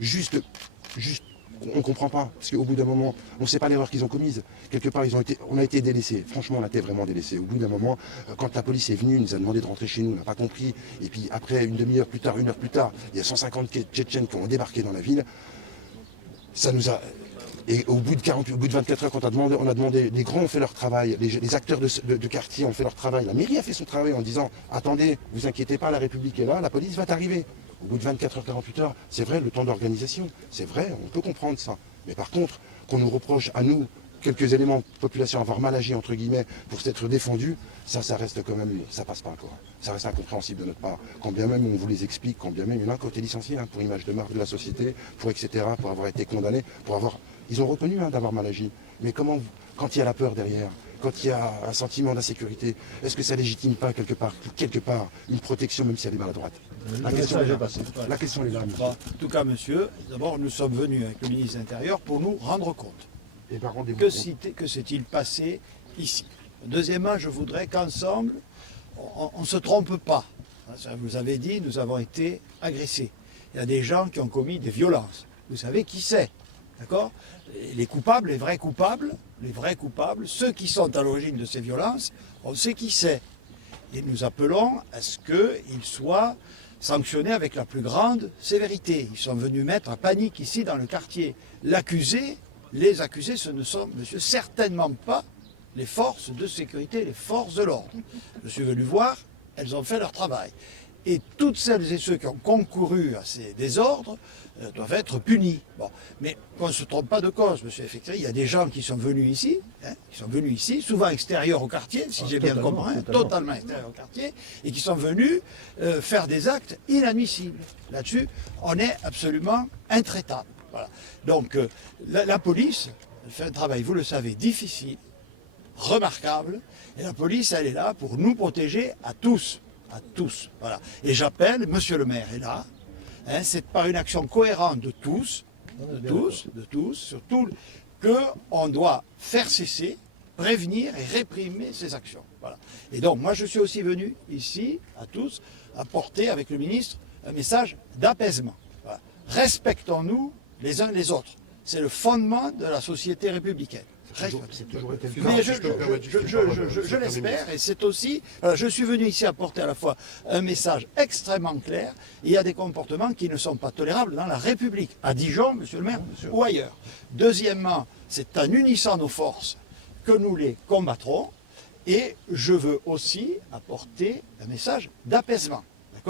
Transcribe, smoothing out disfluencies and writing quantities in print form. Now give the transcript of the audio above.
juste, on ne comprend pas, parce qu'au bout d'un moment, on ne sait pas l'erreur qu'ils ont commise. Quelque part, on a été délaissés. Franchement, on a été vraiment délaissés. Au bout d'un moment, quand la police est venue, ils nous a demandé de rentrer chez nous, on n'a pas compris. Et puis après, une demi-heure plus tard, 1 heure plus tard, il y a 150 Tchétchènes qui ont débarqué dans la ville. Ça nous a... Et au bout de 24 heures, quand on a demandé, les grands ont fait leur travail, les acteurs de quartier ont fait leur travail, la mairie a fait son travail en disant « Attendez, vous inquiétez pas, la République est là, la police va arriver ». Au bout de 24 heures, 48 heures, c'est vrai, le temps d'organisation, c'est vrai, on peut comprendre ça. Mais par contre, qu'on nous reproche à nous, quelques éléments de population, avoir mal agi, entre guillemets, pour s'être défendus, ça reste quand même, ça passe pas, quoi. Ça reste incompréhensible de notre part. Quand bien même on vous les explique, quand bien même il y en a qui ont été licenciés pour image de marque de la société, pour etc., pour avoir été condamnés, pour avoir... Ils ont reconnu d'avoir mal agi. Mais comment, quand il y a la peur derrière, quand il y a un sentiment d'insécurité, est-ce que ça légitime pas quelque part une protection, même si elle est maladroite? La question est là. Bon, en tout cas, monsieur, d'abord, nous sommes venus avec le ministre de l'Intérieur pour nous rendre compte. Et par rendez-vous. Que s'est-il passé ici? Deuxièmement, je voudrais qu'ensemble, on ne se trompe pas. Ça, vous avez dit, nous avons été agressés. Il y a des gens qui ont commis des violences. Vous savez qui c'est, d'accord? Les coupables, les vrais coupables, ceux qui sont à l'origine de ces violences, on sait qui c'est. Et nous appelons à ce qu'ils soient sanctionnés avec la plus grande sévérité. Ils sont venus mettre en panique ici dans le quartier. Les accusés, ce ne sont, monsieur, certainement pas les forces de sécurité, les forces de l'ordre. Je suis venu voir, elles ont fait leur travail. Et toutes celles et ceux qui ont concouru à ces désordres doivent être punis. Bon. Mais qu'on ne se trompe pas de cause, monsieur. Effectivement, il y a des gens qui sont venus ici, souvent extérieurs au quartier, si j'ai bien compris, totalement extérieurs au quartier, et qui sont venus faire des actes inadmissibles. Là-dessus, on est absolument intraitable. Voilà. Donc, la police fait un travail, vous le savez, difficile, remarquable, et la police, elle est là pour nous protéger à tous. À tous, voilà. Et j'appelle, monsieur le maire est là, c'est par une action cohérente de tous, surtout qu'on doit faire cesser, prévenir et réprimer ces actions. Voilà. Et donc, moi, je suis aussi venu ici, à tous, apporter avec le ministre un message d'apaisement. Voilà. Respectons-nous les uns les autres. C'est le fondement de la société républicaine. Mais je l'espère, et c'est aussi... je suis venu ici apporter à la fois un message extrêmement clair, et il y a des comportements qui ne sont pas tolérables dans la République, à Dijon, monsieur le maire, ou ailleurs. Deuxièmement, c'est en unissant nos forces que nous les combattrons, et je veux aussi apporter un message d'apaisement.